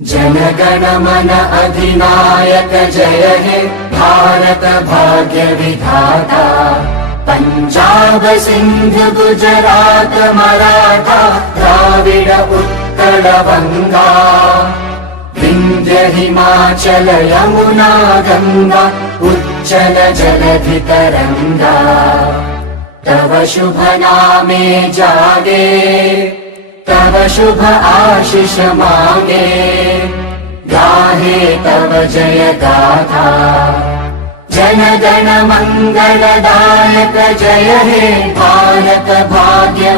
जनगण मन अधिनायक जय हे भारत भाग्य विधाता। पंजाब सिंध गुजरात मराठा द्राविड उत्कल बंगा। विंध्य हिमाचल यमुना गंगा उच्चल जलधि तरंगा। तव शुभ नामे जागे तव शुभ आशीष मांगे। गाहे तव जय गाथा जनगण मंगलदायक जय हे भारत भाग्य